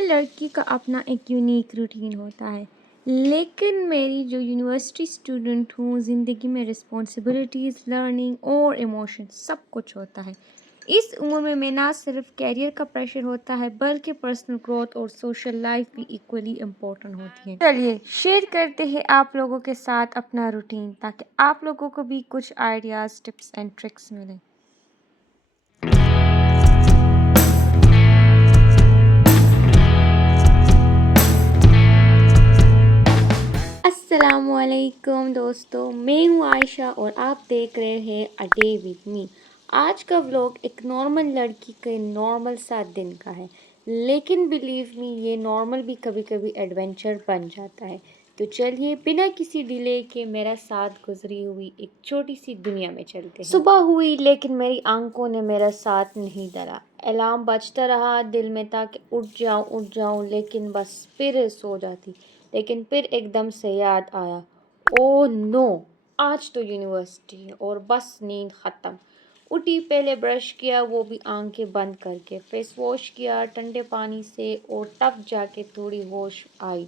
हर लड़की का अपना एक यूनिक रूटीन होता है। लेकिन मेरी जो यूनिवर्सिटी स्टूडेंट हूँ, ज़िंदगी में रिस्पॉन्सिबिलिटीज़, लर्निंग और इमोशन सब कुछ होता है। इस उम्र में ना सिर्फ कैरियर का प्रेशर होता है, बल्कि पर्सनल ग्रोथ और सोशल लाइफ भी इक्वली इम्पोर्टेंट होती है। चलिए शेयर करते हैं आप लोगों के साथ अपना रूटीन, ताकि आप लोगों को भी कुछ आइडियाज़, टिप्स एंड ट्रिक्स मिलें। अस्सलामुअलैकुम दोस्तों, मैं हूँ आयशा और आप देख रहे हैं अ डे विद मी। आज का व्लॉग एक नॉर्मल लड़की के नॉर्मल सा दिन का है, लेकिन बिलीव मी ये नॉर्मल भी कभी कभी एडवेंचर बन जाता है। तो चलिए बिना किसी डिले के मेरा साथ गुजरी हुई एक छोटी सी दुनिया में चलते हैं। सुबह हुई लेकिन मेरी आंखों ने मेरा साथ नहीं दिया। अलार्म बजता रहा दिल में था कि उठ जाऊं, लेकिन बस फिर सो जाती। लेकिन फिर एकदम से याद आया, ओह नो, आज तो यूनिवर्सिटी है और बस नींद ख़त्म। उठी, पहले ब्रश किया, वो भी आंखें बंद करके, फेस वॉश किया ठंडे पानी से, और तब जाके थोड़ी होश आई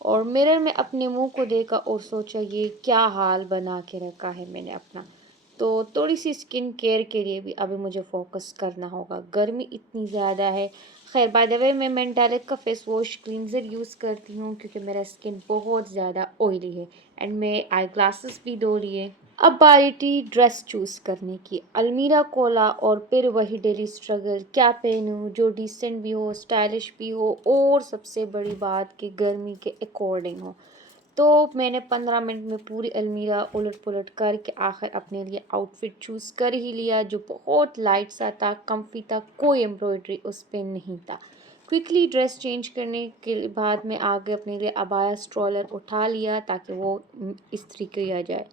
और मिरर में अपने मुंह को देखा और सोचा ये क्या हाल बना के रखा है मैंने अपना। तो थोड़ी सी स्किन केयर के लिए भी अभी मुझे फोकस करना होगा, गर्मी इतनी ज़्यादा है। खैर बाय द वे मैं मेंटालिक का फेस वॉश क्लींजर यूज़ करती हूँ क्योंकि मेरा स्किन बहुत ज़्यादा ऑयली है एंड मैं आई ग्लासेस भी धो लिए। अब बारी थी ड्रेस चूज़ करने की। अलमीरा खोला और फिर वही डेली स्ट्रगल, क्या पहनूं जो डिसेंट भी हो, स्टाइलिश भी हो और सबसे बड़ी बात कि गर्मी के अकॉर्डिंग हो। तो मैंने 15 मिनट में पूरी अलमीरा उलट पुलट करके आखिर अपने लिए आउटफिट चूज़ कर ही लिया, जो बहुत लाइट सा था, कंफी था, कोई एम्ब्रॉयडरी उस पर नहीं था। क्विकली ड्रेस चेंज करने के बाद मैं आगे अपने लिए अबाया स्ट्रॉलर उठा लिया ताकि वो इस्त्री किया जाए।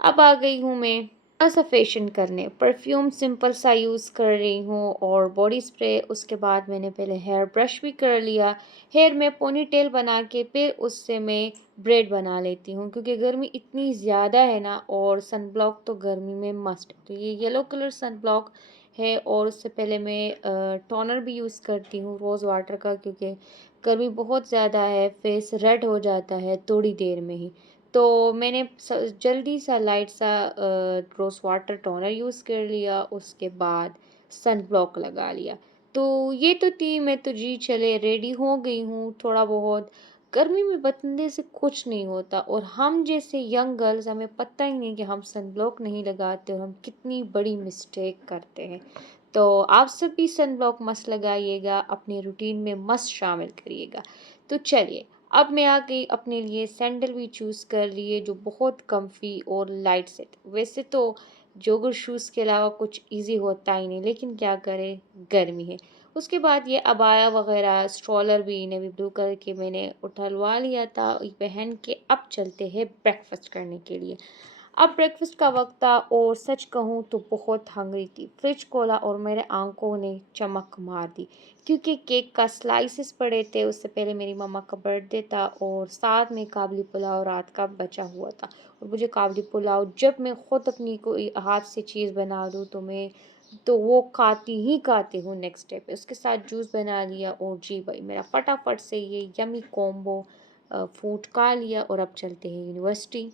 अब आ गई हूँ मैं थोड़ा सा फेशियल करने। परफ्यूम सिंपल सा यूज़ कर रही हूँ और बॉडी स्प्रे। उसके बाद मैंने पहले हेयर ब्रश भी कर लिया। हेयर में पोनी टेल बना के फिर उससे मैं ब्रेड बना लेती हूँ क्योंकि गर्मी इतनी ज़्यादा है ना, और सन ब्लॉक तो गर्मी में मस्ट है। तो ये येलो कलर सन ब्लॉक है और उससे पहले मैं टोनर भी यूज़ करती हूँ रोज़ वाटर का, क्योंकि गर्मी बहुत ज़्यादा है, फेस रेड हो जाता है थोड़ी देर में ही। तो मैंने जल्दी सा लाइट सा रोज़ वाटर टोनर यूज़ कर लिया, उसके बाद सन ब्लॉक लगा लिया। तो ये तो थी, मैं तो जी चले रेडी हो गई हूँ। थोड़ा बहुत गर्मी में बचने से कुछ नहीं होता, और हम जैसे यंग गर्ल्स हमें पता ही नहीं कि हम सन ब्लॉक नहीं लगाते और हम कितनी बड़ी मिस्टेक करते हैं। तो आप सब भी सन ब्लॉक मस्त लगाइएगा, अपने रूटीन में मस्त शामिल करिएगा। तो चलिए अब मैं आ गई, अपने लिए सैंडल भी चूज़ कर लिए जो बहुत कम्फी और लाइट से थे। वैसे तो जोगर शूज़ के अलावा कुछ इजी होता ही नहीं, लेकिन क्या करें, गर्मी है। उसके बाद ये अबाया वगैरह स्ट्रॉलर भी नेवी ब्लू कलर के मैंने उठलवा लिया था, ये पहन के अब चलते हैं ब्रेकफास्ट करने के लिए। अब ब्रेकफास्ट का वक्त था और सच कहूँ तो बहुत हंग्री थी। फ्रिज खोला और मेरे आंखों ने चमक मार दी, क्योंकि केक का स्लाइसेस पड़े थे। उससे पहले मेरी मम्मा का बर्थडे था और साथ में काबली पुलाव रात का बचा हुआ था। और मुझे काबली पुलाव, जब मैं खुद अपनी कोई हाथ से चीज़ बना दूँ तो वो खाती हूँ नेक्स्ट डे पे। उसके साथ जूस बना लिया और जी भाई मेरा फटाफट से ये यमी कॉम्बो फूड खा लिया और अब चलते हैं यूनिवर्सिटी।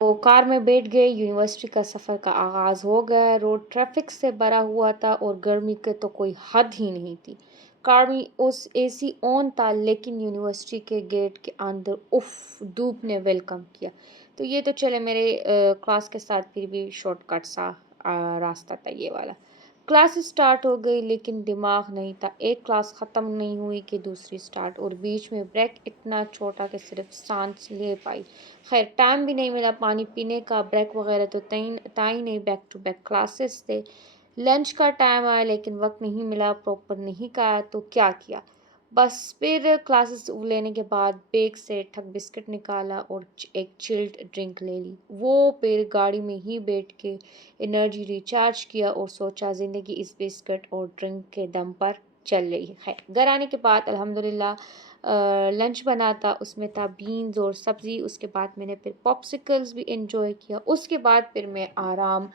तो कार में बैठ गए, यूनिवर्सिटी का सफ़र का आगाज़ हो गया। रोड ट्रैफिक से भरा हुआ था और गर्मी के तो कोई हद ही नहीं थी। कार में उस एसी ऑन था, लेकिन यूनिवर्सिटी के गेट के अंदर उफ, धूप ने वेलकम किया। तो ये तो चले मेरे क्लास के साथ फिर भी शॉर्टकट सा रास्ता था ये वाला। क्लास स्टार्ट हो गई लेकिन दिमाग नहीं था। एक क्लास ख़त्म नहीं हुई कि दूसरी स्टार्ट, और बीच में ब्रेक इतना छोटा कि सिर्फ सांस ले पाई। खैर टाइम भी नहीं मिला पानी पीने का, ब्रेक वगैरह तो था ही नहीं, बैक टू बैक क्लासेस थे। लंच का टाइम आया लेकिन वक्त नहीं मिला, प्रॉपर नहीं खाया, तो क्या किया, बस फिर क्लासेस लेने के बाद बैग से ठग बिस्किट निकाला और एक चिल्ड ड्रिंक ले ली। वो फिर गाड़ी में ही बैठ के एनर्जी रिचार्ज किया और सोचा ज़िंदगी इस बिस्किट और ड्रिंक के दम पर चल रही है। खैर घर आने के बाद अल्हम्दुलिल्लाह लंच बना था, उसमें था बीन्स और सब्ज़ी। उसके बाद मैंने फिर पॉप्सिकल्स भी इंजॉय किया। उसके बाद फिर मैं आराम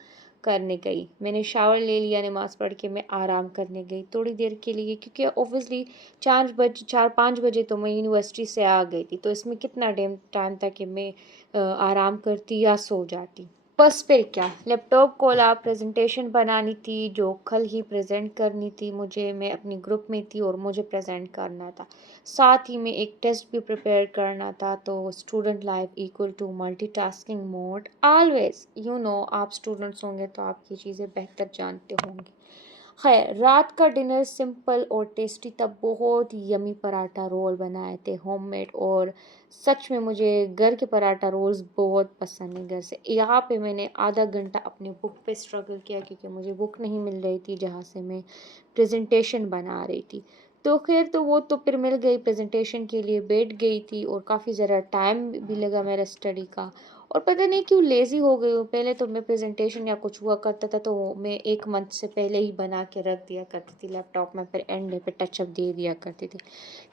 करने गई। मैंने शावर ले लिया, नमाज़ पढ़ के मैं आराम करने गई थोड़ी देर के लिए, क्योंकि ऑब्वियसली 4-5 बजे तो मैं यूनिवर्सिटी से आ गई थी, तो इसमें कितना टाइम था कि मैं आराम करती या सो जाती। बस फिर क्या, लैपटॉप खोला, प्रेजेंटेशन बनानी थी जो कल ही प्रेजेंट करनी थी मुझे। मैं अपनी ग्रुप में थी और मुझे प्रेजेंट करना था, साथ ही में एक टेस्ट भी प्रिपेयर करना था। तो student life equal to multitasking mode always, आप स्टूडेंट्स होंगे तो आप ये चीज़ें बेहतर जानते होंगे। खैर, रात का डिनर सिंपल और टेस्टी था। बहुत यमी पराठा रोल बनाए थे होममेड, और सच में मुझे घर के पराठा रोल्स बहुत पसंद है। घर से यहाँ पे मैंने आधा घंटा अपनी बुक पे स्ट्रगल किया, क्योंकि मुझे बुक नहीं मिल रही थी जहाँ से मैं प्रेजेंटेशन बना रही थी। तो खैर, तो वो तो फिर मिल गई, प्रेजेंटेशन के लिए बैठ गई थी, और काफ़ी ज़रा टाइम भी लगा मेरा स्टडी का। और पता नहीं क्यों लेज़ी हो गई हूँ। पहले तो मैं प्रेजेंटेशन या कुछ हुआ करता था तो मैं 1 मंथ से पहले ही बना के रख दिया करती थी लैपटॉप में, फिर एंड डे पे टचअप दे दिया करती थी।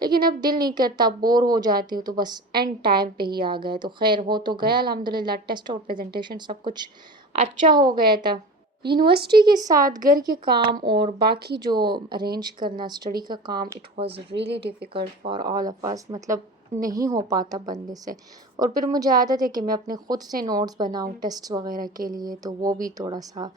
लेकिन अब दिल नहीं करता, बोर हो जाती हूँ, तो बस एंड टाइम पे ही आ गए। तो खैर, हो तो गया अल्हम्दुलिल्लाह, टेस्ट और प्रेजेंटेशन सब कुछ अच्छा हो गया था। यूनिवर्सिटी के साथ घर के काम और बाकी जो अरेंज करना स्टडी का काम, it was really difficult for all of us. मतलब नहीं हो पाता बंदे से। और फिर मुझे आदत है कि मैं अपने खुद से नोट्स बनाऊँ टेस्ट वगैरह के लिए, तो वो भी थोड़ा सा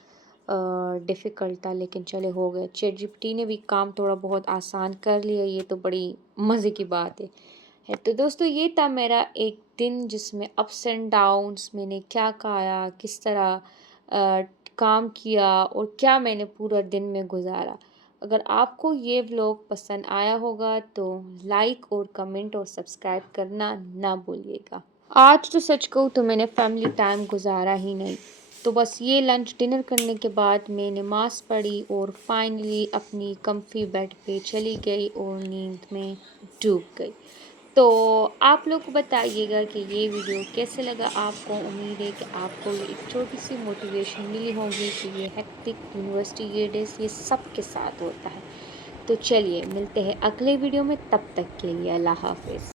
डिफ़िकल्ट था, लेकिन चले हो गए। चैट जीपीटी ने भी काम थोड़ा बहुत आसान कर लिया, ये तो बड़ी मज़े की बात है। तो दोस्तों, ये था मेरा एक दिन जिसमें अप्स एंड डाउन्स, मैंने क्या खाया, किस तरह अ, काम किया, और क्या मैंने पूरा दिन में गुजारा। अगर आपको ये व्लॉग पसंद आया होगा तो लाइक और कमेंट और सब्सक्राइब करना ना भूलिएगा। आज तो सच कहूँ तो मैंने फैमिली टाइम गुजारा ही नहीं। तो बस ये लंच डिनर करने के बाद मैं नमाज़ पढ़ी और फाइनली अपनी कम्फी बेड पे चली गई और नींद में डूब गई। तो आप लोग बताइएगा कि ये वीडियो कैसे लगा आपको। उम्मीद है कि आपको ये एक छोटी सी मोटिवेशन मिली होगी कि ये हेक्टिक यूनिवर्सिटी ये डेज़ ये सब के साथ होता है। तो चलिए मिलते हैं अगले वीडियो में, तब तक के लिए अल्लाह हाफ़िज़।